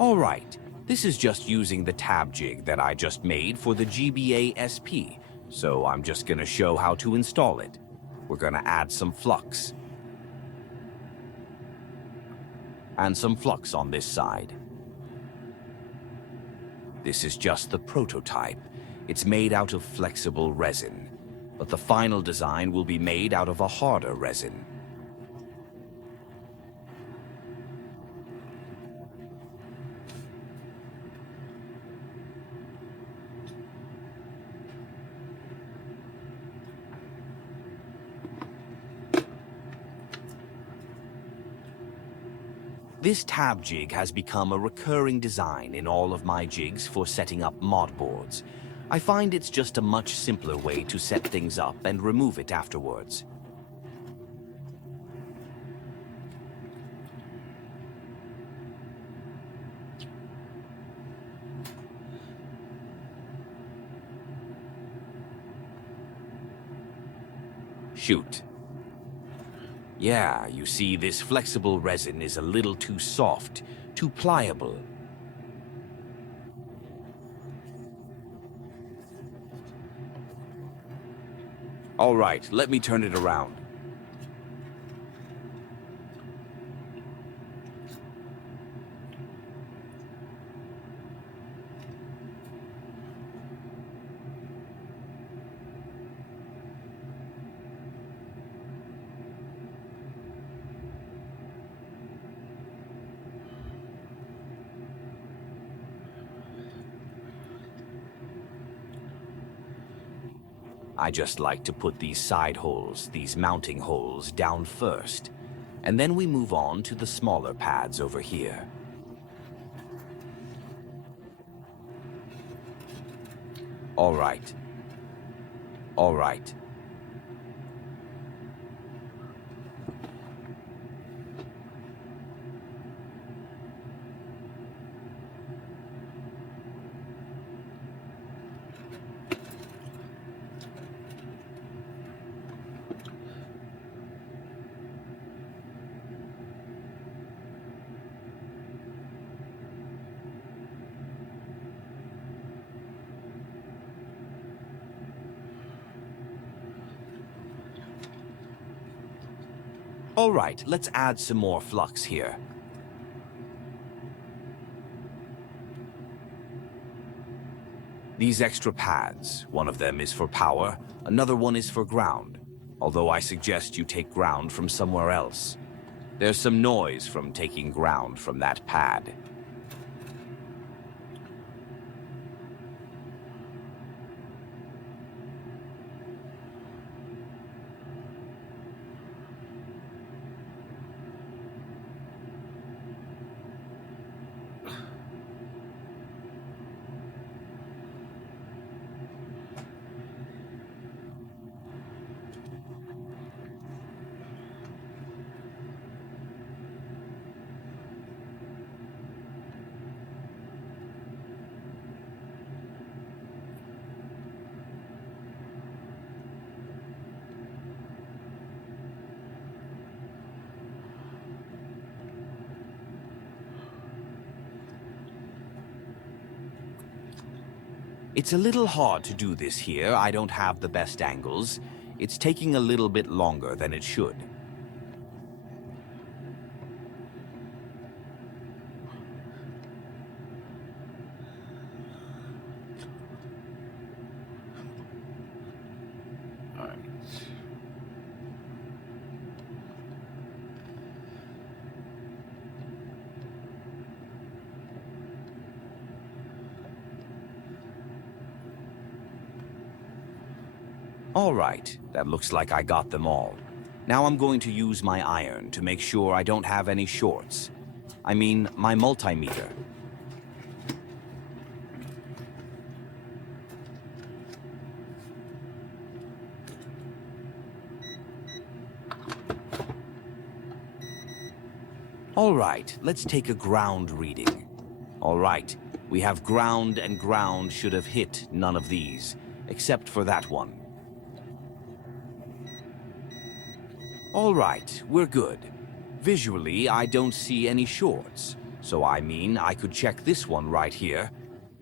Alright, this is just using the tab jig that I just made for the GBA SP, so I'm just gonna show how to install it. We're gonna add some flux. And some flux on this side. This is just the prototype. It's made out of flexible resin, but the final design will be made out of a harder resin. This tab jig has become a recurring design in all of my jigs for setting up mod boards. I find it's just a much simpler way to set things up and remove it afterwards. Shoot. Yeah, you see, this flexible resin is a little too soft, too pliable. All right, let me turn it around. I just like to put these side holes, these mounting holes, down first, and then we move on to the smaller pads over here. All right. All right. All right, let's add some more flux here. These extra pads, one of them is for power, another one is for ground, although I suggest you take ground from somewhere else. There's some noise from taking ground from that pad. It's a little hard to do this here. I don't have the best angles. It's taking a little bit longer than it should. All right, that looks like I got them all. Now I'm going to use my iron to make sure I don't have any shorts. I mean, my multimeter. All right, let's take a ground reading. All right, we have ground, and ground should have hit none of these, except for that one. All right, we're good. Visually, I don't see any shorts, So I mean, I could check this one right here.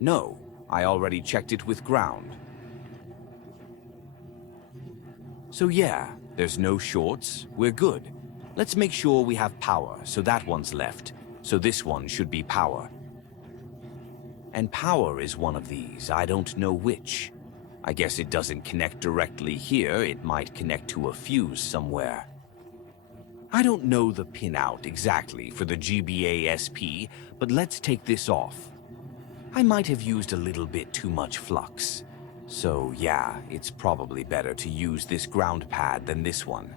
No, I already checked it with ground. So yeah, there's no shorts, we're good. Let's make sure we have power, so that one's left. So this one should be power. And power is one of these, I don't know which. I guess it doesn't connect directly here, it might connect to a fuse somewhere. I don't know the pinout exactly for the GBA SP, but let's take this off. I might have used a little bit too much flux. So yeah, it's probably better to use this ground pad than this one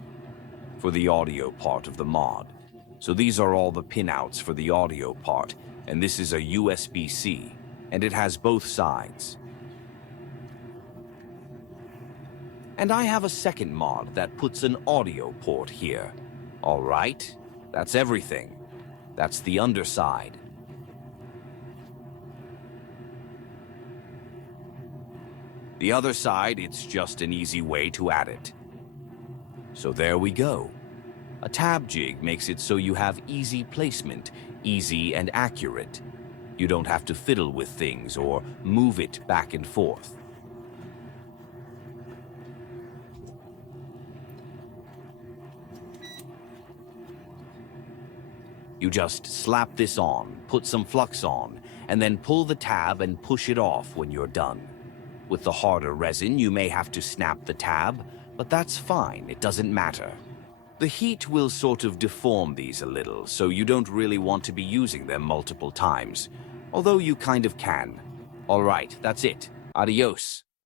for the audio part of the mod. So these are all the pinouts for the audio part, and this is a USB-C, and it has both sides. And I have a second mod that puts an audio port here. All right, that's everything. That's the underside. The other side, it's just an easy way to add it. So there we go. A tab jig makes it so you have easy placement, easy and accurate. You don't have to fiddle with things or move it back and forth. You just slap this on, put some flux on, and then pull the tab and push it off when you're done. With the harder resin, you may have to snap the tab, but that's fine, it doesn't matter. The heat will sort of deform these a little, so you don't really want to be using them multiple times, although you kind of can. All right, that's it. Adios.